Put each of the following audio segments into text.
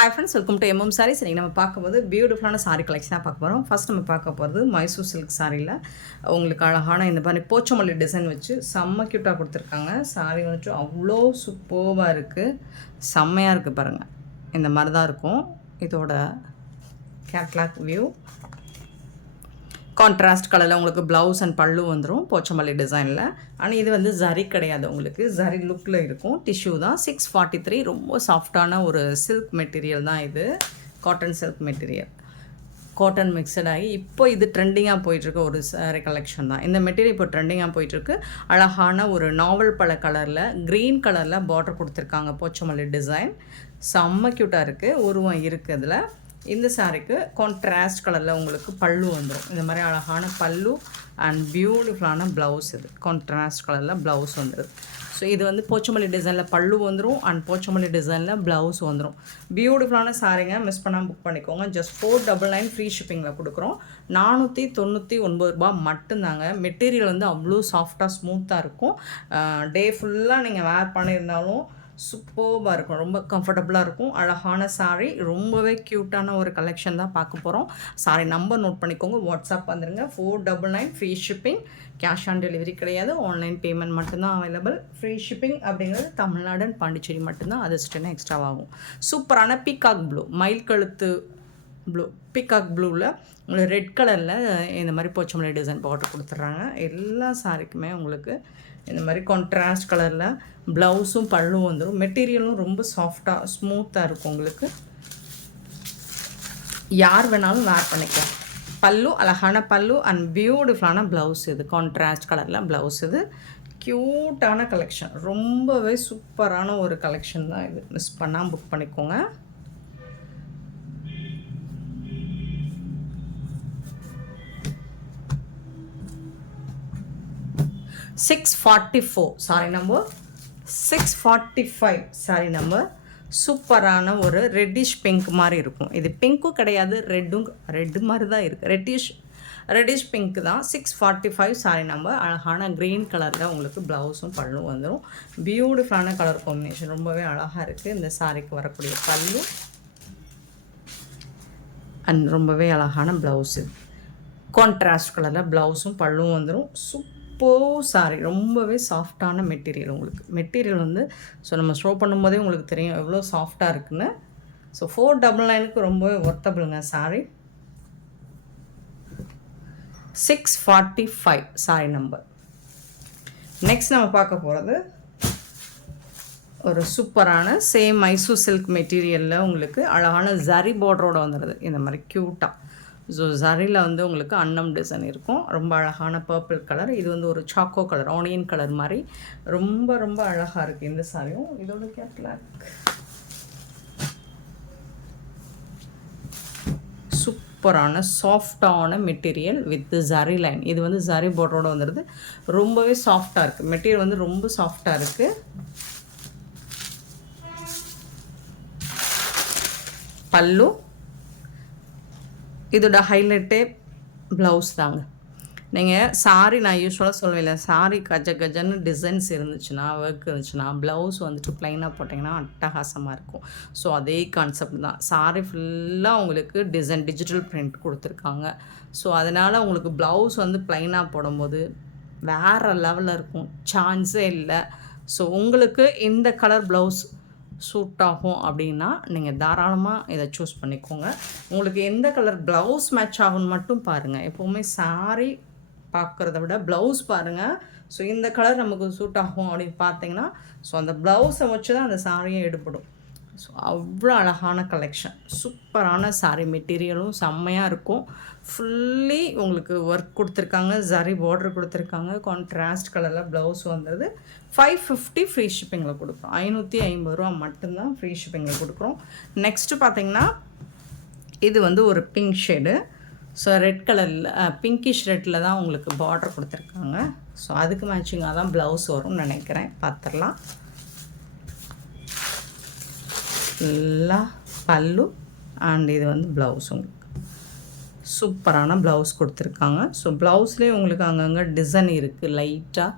Hi friends, welcome to MM Sarees. இன்றைக்கி நம்ம பார்க்கும்போது பியூட்டிஃபுல்லான சாரீ கலெக்ஷனாக பார்க்க போகிறோம். ஃபஸ்ட் நம்ம பார்க்க போகிறது மைசூர் சில்க் சாரியில் உங்களுக்கு அழகான இந்த மாதிரி போச்சமல்லி டிசைன் வச்சு செம்ம க்யூட்டாக கொடுத்துருக்காங்க. சாரீ வந்துட்டு அவ்வளோ சூப்பராக இருக்குது, செம்மையாக இருக்குது பாருங்கள். இந்த மாதிரி தான் இருக்கும் இதோட கேட்லாக் வியூ. கான்ட்ராஸ்ட் கலரில் உங்களுக்கு ப்ளவுஸ் அண்ட் பல்லு வந்துடும் போச்சமல்லி டிசைனில். ஆனால் இது வந்து ஜரி கிடையாது, உங்களுக்கு ஜரி லுக்கில் இருக்கும். டிஷ்யூ தான். 643. ரொம்ப சாஃப்டான ஒரு சில்க் மெட்டீரியல் தான் இது. காட்டன் சில்க் மெட்டீரியல், காட்டன் மிக்சடாகி இப்போ இது ட்ரெண்டிங்காக போயிட்டுருக்க ஒரு சாரீ கலெக்ஷன் தான். இந்த மெட்டீரியல் இப்போ ட்ரெண்டிங்காக போயிட்டுருக்கு. அழகான ஒரு நாவல் பழ கலரில் க்ரீன் கலரில் பார்டர் கொடுத்துருக்காங்க. போச்சமல்லி டிசைன் செம்ம க்யூட்டாக இருக்குது. உருவம் இருக்குது அதில். இந்த சாரீக்கு கான்ட்ராஸ்ட் கலரில் உங்களுக்கு பல்லு வந்துடும். இந்த மாதிரி அழகான பல்லு அண்ட் பியூட்டிஃபுல்லான ப்ளவுஸ். இது கான்ட்ராஸ்ட் கலரில் ப்ளவுஸ் வந்துடுது. ஸோ இது வந்து போச்சமல்லி டிசைனில் பல்லு வந்துடும் அண்ட் போச்சமல்லி டிசைனில் ப்ளவுஸ் வந்துடும். பியூட்டிஃபுல்லான சாரீங்க, மிஸ் பண்ணாமல் புக் பண்ணிக்கோங்க. ஜஸ்ட் 499 ஃப்ரீ ஷிப்பிங்கில் கொடுக்குறோம். 499 ரூபா மட்டும்தாங்க. மெட்டீரியல் வந்து அவ்வளோ சாஃப்டாக ஸ்மூத்தாக இருக்கும். டே ஃபுல்லாக நீங்கள் வேர் பண்ணியிருந்தாலும் சூப்பராக இருக்கும், ரொம்ப கம்ஃபர்டபுளாக இருக்கும். அழகான சாரீ, ரொம்பவே க்யூட்டான ஒரு கலெக்ஷன் தான் பார்க்க போகிறோம். சாரீ நம்பர் நோட் பண்ணிக்கோங்க, வாட்ஸ்அப் வந்துடுங்க. 499 free shipping. Cash on delivery கிடையாது, ஆன்லைன் பேமெண்ட் மட்டும்தான் அவைலபிள். ஃப்ரீ ஷிப்பிங் அப்படிங்கிறது தமிழ்நாடு அண்ட் பாண்டிச்சேரி மட்டும்தான். அது ஸ்டென்னா எக்ஸ்ட்ராவாகும். சூப்பரான பீகாக் ப்ளூ, மயில் கழுத்து ப்ளூ, பீகாக் ப்ளூவில் உங்களுக்கு ரெட் கலரில் இந்த மாதிரி போச்சமல்லி டிசைன் பார்டர் கொடுத்துட்றாங்க. எல்லா சாரிக்குமே உங்களுக்கு இந்த மாதிரி கான்ட்ராஸ்ட் கலரில் ப்ளவுஸும் பல்லும் வந்துடும். மெட்டீரியலும் ரொம்ப சாஃப்டாக ஸ்மூத்தாக இருக்கும். உங்களுக்கு யார் வேணாலும் வேர் பண்ணிக்கலாம். பல்லு அழகான பல்லு அண்ட் பியூட்டிஃபுல்லான ப்ளவுஸ். இது கான்ட்ராஸ்ட் கலரில் ப்ளவுஸ். இது க்யூட்டான கலெக்ஷன், ரொம்பவே சூப்பரான ஒரு கலெக்ஷன் தான் இது. மிஸ் பண்ணாமல் புக் பண்ணிக்கோங்க. $644 சாரி நம்பர், 645 சாரி நம்பர். சூப்பரான ஒரு ரெட்டிஷ் பிங்க் மாதிரி இருக்கும். இது பிங்க்கும் கிடையாது, ரெட்டு மாதிரி தான் இருக்குது. ரெட்டிஷ் பிங்க் தான். 645 சாரி நம்பர். அழகான க்ரீன் கலரில் உங்களுக்கு ப்ளவுஸும் பல்லும் வந்துடும். பியூட்டிஃபுல்லான கலர் காம்பினேஷன், ரொம்பவே அழகாக இருக்குது. இந்த சாரிக்கு வரக்கூடிய பல்லு அண்ட் ரொம்பவே அழகான ப்ளவுஸு. கான்ட்ராஸ்ட் கலரில் ப்ளவுஸும் பல்லும் வந்துடும். சாரி, ரொம்பவே சாஃப்டான மெட்டீரியல். உங்களுக்கு மெட்டீரியல் வந்து நம்ம ஸ்டோ பண்ணும்போதே உங்களுக்கு தெரியும் எவ்வளோ சாஃப்டாக இருக்குன்னு. ஸோ 499க்கு ரொம்பவே ஒர்த்தபிளுங்க சாரி. 645 sorry number. நெக்ஸ்ட் நம்ம பார்க்க போகிறது ஒரு சூப்பரான சேம் மைசூர் சில்க் மெட்டீரியலில் உங்களுக்கு அழகான ஜரி பார்டரோடு வந்துடுது. இந்த மாதிரி க்யூட்டாக. ஸோ ஜரியில் வந்து உங்களுக்கு அன்னம் டிசைன் இருக்கும். ரொம்ப அழகான பர்பிள் கலர். இது வந்து ஒரு சாக்கோ கலர், ஆனியன் கலர் மாதிரி ரொம்ப ரொம்ப அழகாக இருக்குது இந்த சாரியும். இதோட கேட்லாக் சூப்பரான சாஃப்டான மெட்டீரியல் வித் ஜரி லைன். இது வந்து ஜரி பார்டரோடு வந்துடுது. ரொம்பவே சாஃப்டாக இருக்குது. மெட்டீரியல் வந்து ரொம்ப சாஃப்டாக இருக்குது. பல்லு, இதோட ஹைலைட்டே ப்ளவுஸ் தாங்க. நீங்கள் சாரி, நான் யூஸ்வலாக சொல்லுவேன், சாரி கஜன்னு டிசைன்ஸ் இருந்துச்சுன்னா, ஒர்க் இருந்துச்சுன்னா, ப்ளவுஸ் வந்துட்டு ப்ளைனாக போட்டிங்கன்னா அட்டகாசமாக இருக்கும். ஸோ அதே கான்செப்ட் தான். சாரி ஃபுல்லாக உங்களுக்கு டிசைன் டிஜிட்டல் பிரிண்ட் கொடுத்துருக்காங்க. ஸோ அதனால் உங்களுக்கு ப்ளவுஸ் வந்து ப்ளைனாக போடும்போது வேறு லெவலில் இருக்கும், சான்ஸே இல்லை. ஸோ உங்களுக்கு இந்த கலர் ப்ளவுஸ் சூட் ஆகும் அப்படின்னா நீங்கள் தாராளமாக இதை சூஸ் பண்ணிக்கோங்க. உங்களுக்கு எந்த கலர் ப்ளவுஸ் மேட்ச் ஆகும்னு மட்டும் பாருங்கள். எப்போவுமே சாரி பார்க்குறத விட ப்ளவுஸ் பாருங்கள். ஸோ இந்த கலர் நமக்கு சூட் ஆகும் அப்படின்னு பார்த்தீங்கன்னா, ஸோ அந்த ப்ளவுஸை வச்சு தான் அந்த சாரியை எடுப்படும். ஸோ அவ்வளோ அழகான கலெக்ஷன். சூப்பரான சாரீ, மெட்டீரியலும் செம்மையாக இருக்கும். ஃபுல்லி உங்களுக்கு ஒர்க் கொடுத்துருக்காங்க, ஜரி பார்டர் கொடுத்துருக்காங்க. கான்ட்ராஸ்ட் கலரில் ப்ளவுஸ் வந்துடுது. 550 ஃப்ரீ ஷிப்பிங்கில் கொடுக்குறோம். 550 ரூபா மட்டும்தான் ஃப்ரீ ஷிப்பிங்கில் கொடுக்குறோம். நெக்ஸ்ட்டு பார்த்திங்கன்னா இது வந்து ஒரு பிங்க் ஷேடு. ஸோ ரெட் கலரில் பிங்கிஷ் ரெட்டில் தான் உங்களுக்கு பார்டர் கொடுத்துருக்காங்க. ஸோ அதுக்கு மேட்சிங்காக தான் ப்ளவுஸ் வரும்னு நினைக்கிறேன். பார்த்துடலாம். ஃபுல்லாக பல்லு அண்ட் இது வந்து ப்ளவுஸ். உங்களுக்கு சூப்பரான ப்ளவுஸ் கொடுத்துருக்காங்க. ஸோ ப்ளவுஸ்லேயே உங்களுக்கு அங்கங்கே டிசைன் இருக்குது, லைட்டாக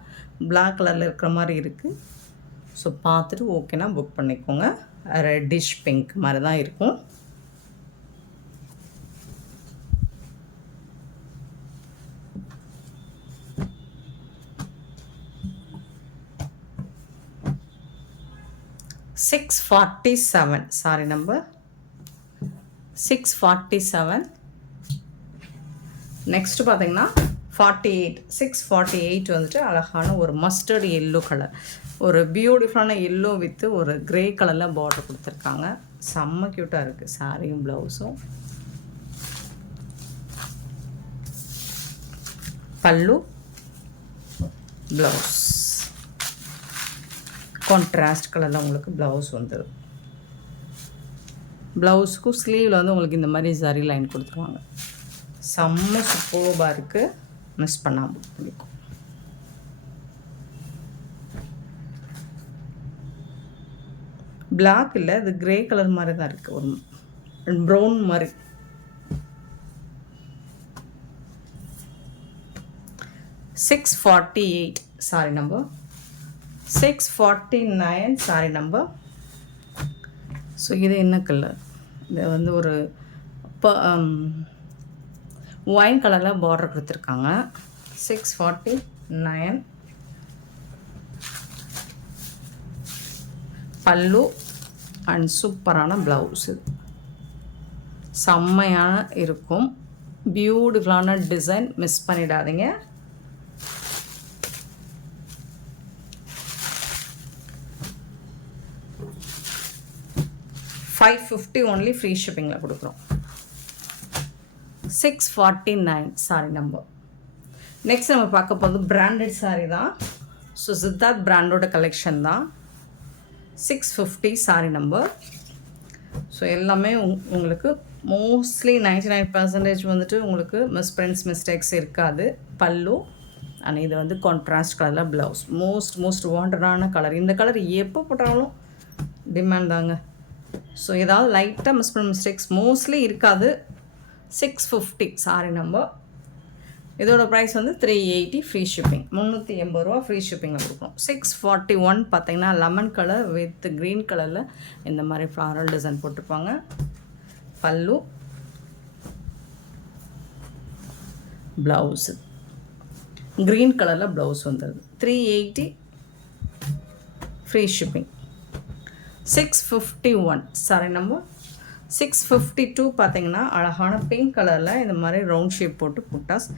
பிளாக் கலரில் இருக்கிற மாதிரி இருக்குது. ஸோ பார்த்துட்டு ஓகேனா புக் பண்ணிக்கோங்க. ரெட்டிஷ் பிங்க் மாதிரி தான் இருக்கும். $647 சாரி நம்பர் 647. நெக்ஸ்ட்டு பார்த்தீங்கன்னா 648 வந்துட்டு அழகான ஒரு மஸ்டர்ட் எல்லோ கலர், ஒரு பியூட்டிஃபுல்லான எல்லோ வித்து ஒரு க்ரே கலரில் பார்டர் கொடுத்துருக்காங்க. செம்ம க்யூட்டாக இருக்குது சாரியும் ப்ளவுஸும். பல்லு, ப்ளவுஸ் கான்ட்ராஸ்ட் கலரில் உங்களுக்கு ப்ளவுஸ் வந்துடும். ப்ளவுஸுக்கும் ஸ்லீவில் வந்து உங்களுக்கு இந்த மாதிரி ஜரி லைன் கொடுத்துருவாங்க. செம்ம சூப்பராக இருக்குது, மிஸ் பண்ணாமல் இருக்கும். பிளாக் இல்லை, இது க்ரே கலர் மாதிரி தான் இருக்குது, ஒரு ப்ரௌன் மாதிரி. $648 sorry number 649 sorry number. So இது என்ன கலர்? இது வந்து ஒரு ஒயின் கலரில் பார்டர் கொடுத்துருக்காங்க. 649 பல்லு அண்ட் சூப்பரான ப்ளவுஸ். இது செம்மையான இருக்கும், பியூட்டிஃபுல்லான டிசைன், மிஸ் பண்ணிடாதீங்க. $550 ஒன்லி, ஃப்ரீ ஷிப்பிங்கில் கொடுக்குறோம். 649 சாரி நம்பர். நெக்ஸ்ட் நம்ம பார்க்க போகிறது பிராண்டட் சாரி தான். ஸோ சித்தார்த் பிராண்டோட கலெக்ஷன் தான். 650 சாரி நம்பர். ஸோ எல்லாமே உங்களுக்கு மோஸ்ட்லி 99% வந்துட்டு உங்களுக்கு மிஸ்டேக்ஸ் இருக்காது. பல்லு அண்ட் இது வந்து கான்ட்ராஸ்ட் கலரில் ப்ளவுஸ். மோஸ்ட் வாண்டடான கலர். இந்த கலர் எப்போ போட்டாலும் டிமாண்ட் தாங்க. ஸோ ஏதாவது லைட்டாக மிஸ்டேக்ஸ் மோஸ்ட்லி இருக்காது. 650 சாரி நம்பர். இதோட ப்ரைஸ் வந்து 380 ஃப்ரீ ஷிப்பிங். 380 ரூபா ஃப்ரீ ஷிப்பிங்கில் கொடுக்குறோம். 641 பார்த்தீங்கன்னா லெமன் கலர் வித் க்ரீன் கலரில் இந்த மாதிரி ஃப்ளாரல் டிசைன் போட்டிருப்பாங்க. பல்லு, ப்ளவுஸு க்ரீன் கலரில் ப்ளவுஸ் வந்துடுது. 380 ஃப்ரீ ஷிப்பிங். 651 sorry number. 652 பார்த்தீங்கன்னா அழகான பிங்க் கலரில் இந்த மாதிரி ரவுண்ட் ஷேப் போட்டு புட்டாஸ்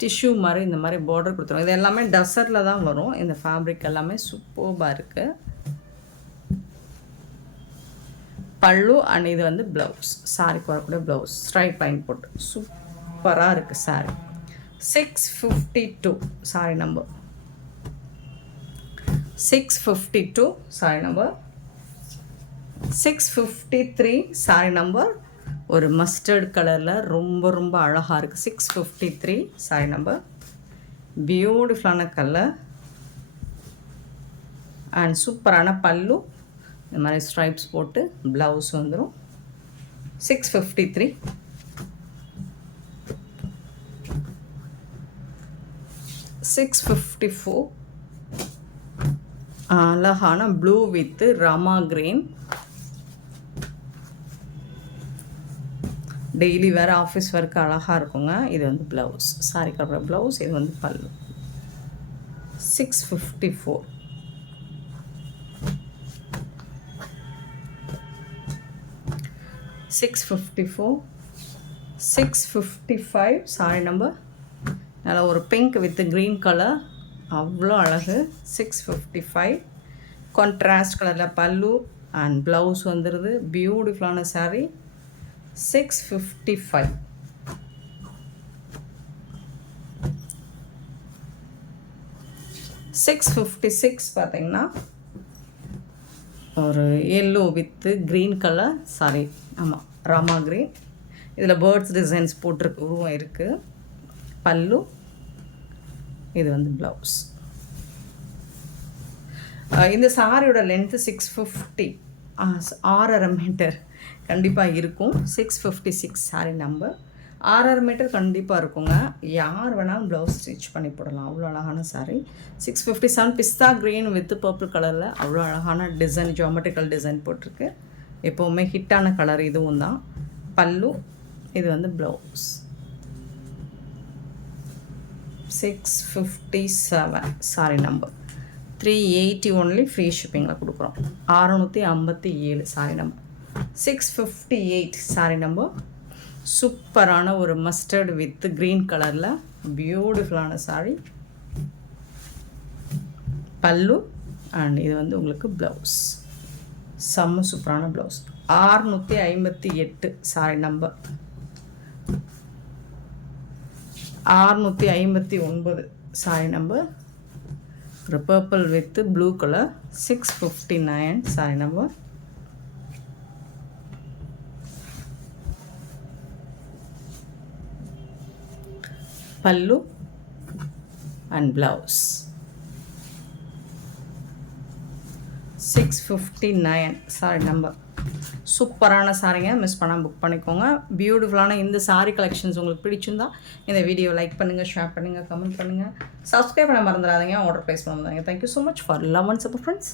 டிஷ்யூ மாதிரி இந்த மாதிரி பார்டர் கொடுத்துருவோம். இது எல்லாமே டசரில் தான் வரும். இந்த ஃபேப்ரிக் எல்லாமே சூப்பராக இருக்குது. பல்லு அண்ட் இது வந்து ப்ளவுஸ். சாரிக்கு வரக்கூடிய ப்ளவுஸ் ஸ்ட்ரைட் லைன் போட்டு சூப்பராக இருக்குது sorry. 652 sorry number. 652 sorry number. 653 sorry number. ஒரு மஸ்டர்ட் கலரில் ரொம்ப அழகாக இருக்குது. 653 சாரி நம்பர். பியூட்டிஃபுல்லான கலர் அண்ட் சூப்பரான பல்லு. இந்த மாதிரி ஸ்ட்ரைப்ஸ் போட்டு ப்ளவுஸ் வந்துடும். 653. 654 அழகான blue with Rama green. Daily வேறு ஆஃபீஸ் ஒர்க்கு அழகாக இருக்குங்க. இது வந்து ப்ளவுஸ், சாரி கலர் ப்ளவுஸ். இது வந்து பல்லு. 654. 654. 655 சாரி நம்பர். நல்லா ஒரு பிங்க் வித் க்ரீன் கலர், அவ்வளோ அழகு. 655 கான்ட்ராஸ்ட் கலரில் பல்லு அண்ட் ப்ளவுஸ் வந்துடுது. பியூட்டிஃபுல்லான சாரீ. 655. 656 பார்த்தீங்கன்னா ஒரு yellow with green colour sorry, ஆமாம் ராமா க்ரீன். இதில் பேர்ட்ஸ் டிசைன்ஸ் போட்டிருக்கு, உருவம் இருக்குது. பல்லு, இது வந்து ப்ளவுஸ். இந்த சாரியோட லென்த்து 650, 6.5 மீட்டர் கண்டிப்பாக இருக்கும். 656 சாரி நம்பர். 6.5 மீட்டர் கண்டிப்பாக இருக்குங்க. யார் வேணாலும் ப்ளவுஸ் ஸ்டிச் பண்ணி போடலாம். அவ்வளோ அழகான சாரீ. 657 பிஸ்தா க்ரீன் வித் பர்பிள் கலரில் அவ்வளோ அழகான டிசைன், ஜியோமெட்ரிக்கல் டிசைன் போட்டிருக்கு. எப்போவுமே ஹிட்டான கலர் இதுவும் தான். பல்லு, இது வந்து blouse. 657 sari number. 380 only free ஷிப்பிங்கில் கொடுக்குறோம். 657 சாரி நம்பர். 658 சாரி நம்பர். சூப்பரான ஒரு மஸ்டர்ட் வித் க்ரீன் கலரில் பியூட்டிஃபுல்லான சாரி. பல்லு அண்ட் இது வந்து உங்களுக்கு ப்ளவுஸ். செம்ம சூப்பரான blouse. 658 sari number. 659 sari number. ஒரு purple with blue colour. 659 sari number. Pallu and blouse. 659 sari number. சூப்பரான சாரிங்க, மிஸ் பண்ணாமல் புக் பண்ணிக்கோங்க. பியூட்டிஃபுல்லான இந்த சாரி கலெக்ஷன்ஸ் உங்களுக்கு பிடிச்சிருந்தா இந்த வீடியோ லைக் பண்ணுங்கள், ஷேர் பண்ணுங்கள், கமெண்ட் பண்ணுங்கள், சப்ஸ்கிரைப் பண்ண மறந்துடாதீங்க, ஆர்டர் ப்ளேஸ் பண்ண மறந்துடாதீங்க. Thank you so much for love and support friends.